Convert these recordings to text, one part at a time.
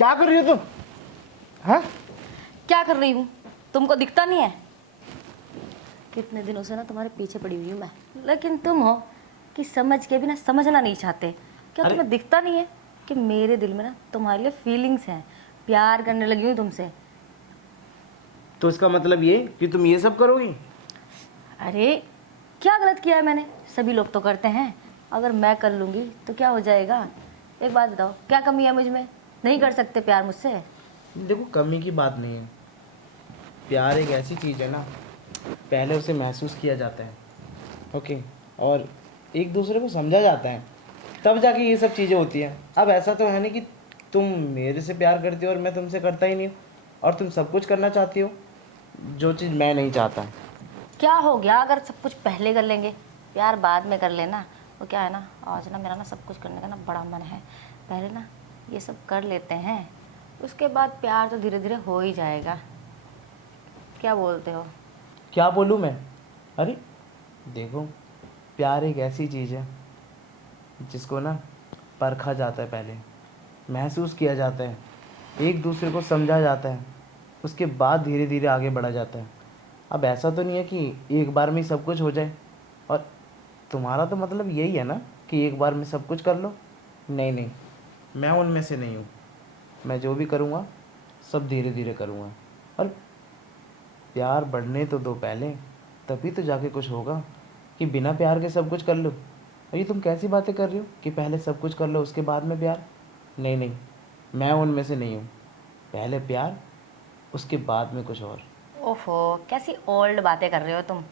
क्या कर रही हो तुम? हाँ? क्या कर रही हूँ? तुमको दिखता नहीं है? कितने दिनों से ना तुम्हारे पीछे पड़ी हुई हूँ मैं, लेकिन तुम हो कि समझ के भी ना समझना नहीं चाहते। क्या अरे तुम्हें दिखता नहीं है कि मेरे दिल में ना तुम्हारे लिए फीलिंग्स हैं, प्यार करने लगी हूँ तुमसे। तो इसका मतलब ये कि तुम ये सब करोगी? अरे क्या गलत किया है मैंने? सभी लोग तो करते हैं, अगर मैं कर लूँगी तो क्या हो जाएगा? एक बात बताओ, क्या कमी है मुझ में? नहीं कर सकते प्यार मुझसे? देखो, कमी की बात नहीं है। प्यार एक ऐसी चीज़ है ना, पहले उसे महसूस किया जाता है, ओके, और एक दूसरे को समझा जाता है, तब जाके ये सब चीज़ें होती हैं। अब ऐसा तो है नहीं कि तुम मेरे से प्यार करती हो और मैं तुमसे करता ही नहीं हूँ, और तुम सब कुछ करना चाहती हो जो चीज़ मैं नहीं चाहता। क्या हो गया अगर सब कुछ पहले कर लेंगे, प्यार बाद में कर लेना? वो क्या है ना, आज ना मेरा ना सब कुछ करने का ना बड़ा मन है। पहले ना ये सब कर लेते हैं, उसके बाद प्यार तो धीरे धीरे हो ही जाएगा। क्या बोलते हो? क्या बोलूँ मैं? अरे देखो, प्यार एक ऐसी चीज़ है जिसको ना परखा जाता है, पहले महसूस किया जाता है, एक दूसरे को समझा जाता है, उसके बाद धीरे धीरे आगे बढ़ा जाता है। अब ऐसा तो नहीं है कि एक बार में ही सब कुछ हो जाए, और तुम्हारा तो मतलब यही है ना कि एक बार में सब कुछ कर लो। नहीं नहीं, मैं उनमें से नहीं हूँ। मैं जो भी करूँगा सब धीरे धीरे करूँगा, और प्यार बढ़ने तो दो पहले, तभी तो जाके कुछ होगा। कि बिना प्यार के सब कुछ कर लो, और ये तुम कैसी बातें कर रही हो कि पहले सब कुछ कर लो उसके बाद में प्यार? नहीं नहीं, मैं उनमें से नहीं हूँ। पहले प्यार, उसके बाद में कुछ और। ओफो, कैसी ओल्ड बातें कर रहे हो तुम।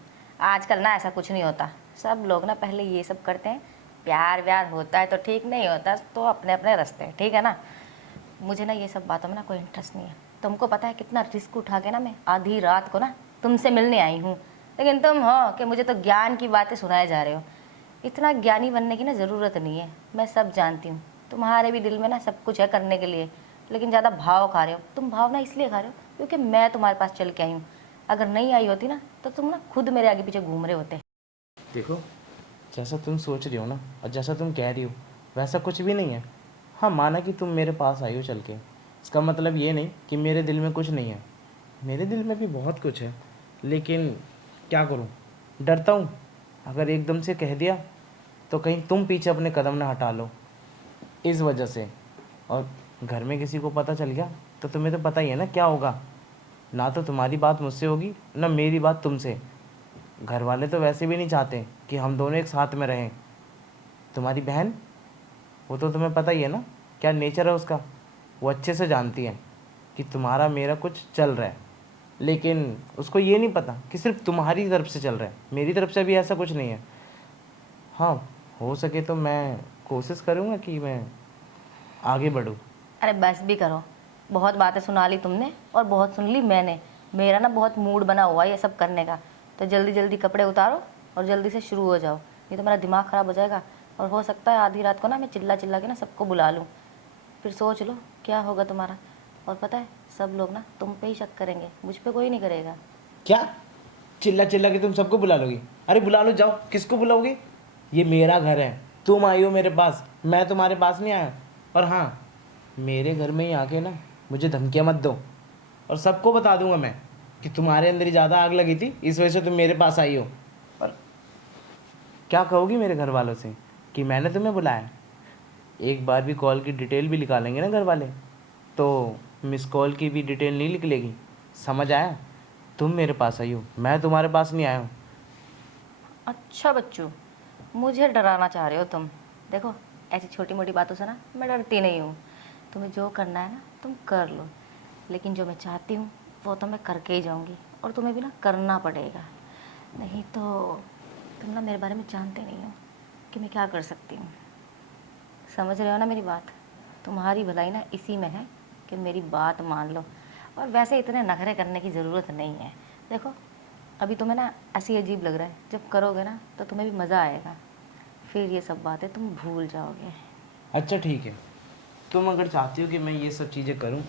आजकल ना ऐसा कुछ नहीं होता। सब लोग ना पहले ये सब करते हैं, प्यार व्यार होता है तो ठीक, नहीं होता तो अपने अपने रास्ते, ठीक है ना? मुझे ना ये सब बातों में ना कोई इंटरेस्ट नहीं है। तुमको पता है कितना रिस्क उठा के ना मैं आधी रात को ना तुमसे मिलने आई हूँ, लेकिन तुम हो कि मुझे तो ज्ञान की बातें सुनाए जा रहे हो। इतना ज्ञानी बनने की ना ज़रूरत नहीं है, मैं सब जानती हूँ। तुम्हारे भी दिल में ना सब कुछ है करने के लिए, लेकिन ज़्यादा भाव खा रहे हो तुम। भाव ना इसलिए खा रहे हो क्योंकि मैं तुम्हारे पास चल के आई हूँ। अगर नहीं आई होती ना तो तुम ना खुद मेरे आगे पीछे घूम रहे होते। देखो, जैसा तुम सोच रही हो ना और जैसा तुम कह रही हो, वैसा कुछ भी नहीं है। हाँ, माना कि तुम मेरे पास आई हो चल के, इसका मतलब ये नहीं कि मेरे दिल में कुछ नहीं है। मेरे दिल में भी बहुत कुछ है, लेकिन क्या करूँ, डरता हूँ। अगर एकदम से कह दिया तो कहीं तुम पीछे अपने कदम ना हटा लो, इस वजह से। और घर में किसी को पता चल गया तो तुम्हें तो पता ही है ना क्या होगा। ना तो तुम्हारी बात मुझसे होगी, ना मेरी बात तुमसे। घर वाले तो वैसे भी नहीं चाहते कि हम दोनों एक साथ में रहें। तुम्हारी बहन, वो तो तुम्हें पता ही है ना क्या नेचर है उसका। वो अच्छे से जानती है कि तुम्हारा मेरा कुछ चल रहा है, लेकिन उसको ये नहीं पता कि सिर्फ तुम्हारी तरफ से चल रहा है, मेरी तरफ से भी ऐसा कुछ नहीं है। हाँ, हो सके तो मैं कोशिश करूँगा कि मैं आगे बढ़ूँ। अरे बस भी करो, बहुत बातें सुना ली तुमने और बहुत सुन ली मैंने। मेरा ना बहुत मूड बना हुआ है ये सब करने का, तो जल्दी जल्दी कपड़े उतारो और जल्दी से शुरू हो जाओ, नहीं तो मेरा दिमाग ख़राब हो जाएगा। और हो सकता है आधी रात को ना मैं चिल्ला चिल्ला के ना सबको बुला लूँ, फिर सोच लो क्या होगा तुम्हारा। और पता है, सब लोग ना तुम पे ही शक करेंगे, मुझ पे कोई नहीं करेगा। क्या? चिल्ला चिल्ला के तुम सबको बुला लोगी? अरे बुला लो, जाओ, किसको बुलाओगी? ये मेरा घर है, तुम आई हो मेरे पास, मैं तुम्हारे पास नहीं आया। और हाँ, मेरे घर में ही आके ना मुझे धमकियाँ मत दो, और सबको बता दूंगा मैं कि तुम्हारे अंदर ही ज़्यादा आग लगी थी, इस वजह से तुम मेरे पास आई हो। और क्या कहोगी मेरे घर वालों से कि मैंने तुम्हें बुलाया? एक बार भी कॉल की डिटेल भी निकालेंगे ना घर वाले, तो मिस कॉल की भी डिटेल नहीं निकलेगी। समझ आया? तुम मेरे पास आई हो, मैं तुम्हारे पास नहीं आया हूँ। अच्छा बच्चू, मुझे डराना चाह रहे हो तुम? देखो, ऐसी छोटी मोटी बातों से ना मैं डरती नहीं हूँ। तुम्हें जो करना है ना तुम कर लो, लेकिन जो मैं चाहती हूँ वो तो मैं करके ही जाऊँगी, और तुम्हें भी ना करना पड़ेगा। नहीं तो तुम ना मेरे बारे में जानते नहीं हो कि मैं क्या कर सकती हूँ। समझ रहे हो ना मेरी बात? तुम्हारी भलाई ना इसी में है कि मेरी बात मान लो, और वैसे इतने नखरे करने की ज़रूरत नहीं है। देखो, अभी तुम्हें ना ऐसी अजीब लग रहा है, जब करोगे ना तो तुम्हें भी मज़ा आएगा, फिर ये सब बातें तुम भूल जाओगे। अच्छा ठीक है, तुम अगर चाहती हो कि मैं ये सब चीज़ें करूं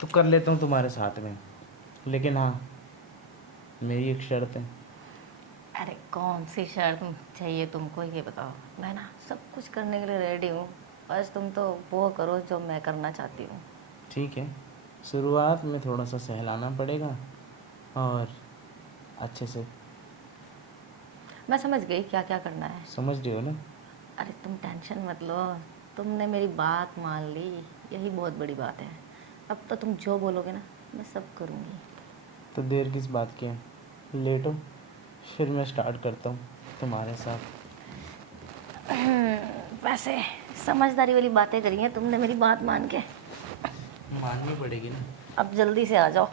तो कर लेता हूं तुम्हारे साथ में, लेकिन हाँ, मेरी एक शर्त है। अरे कौन सी शर्त चाहिए तुमको, ये बताओ। मैं ना सब कुछ करने के लिए रेडी हूँ, बस तुम तो वो करो जो मैं करना चाहती हूँ। ठीक है, शुरुआत में थोड़ा सा सहलाना पड़ेगा और अच्छे से। मैं समझ गई क्या क्या करना है। समझ रही हो ना? अरे तुम टेंशन मत लो, तुमने मेरी बात मान ली, यही बहुत बड़ी बात है। अब तो तुम जो बोलोगे ना मैं सब करूँगी। तो देर किस बात की है, लेटो, फिर मैं स्टार्ट करता हूँ तुम्हारे साथ। वैसे समझदारी वाली बातें करी हैं तुमने मेरी बात मान के। माननी पड़ेगी ना। अब जल्दी से आ जाओ।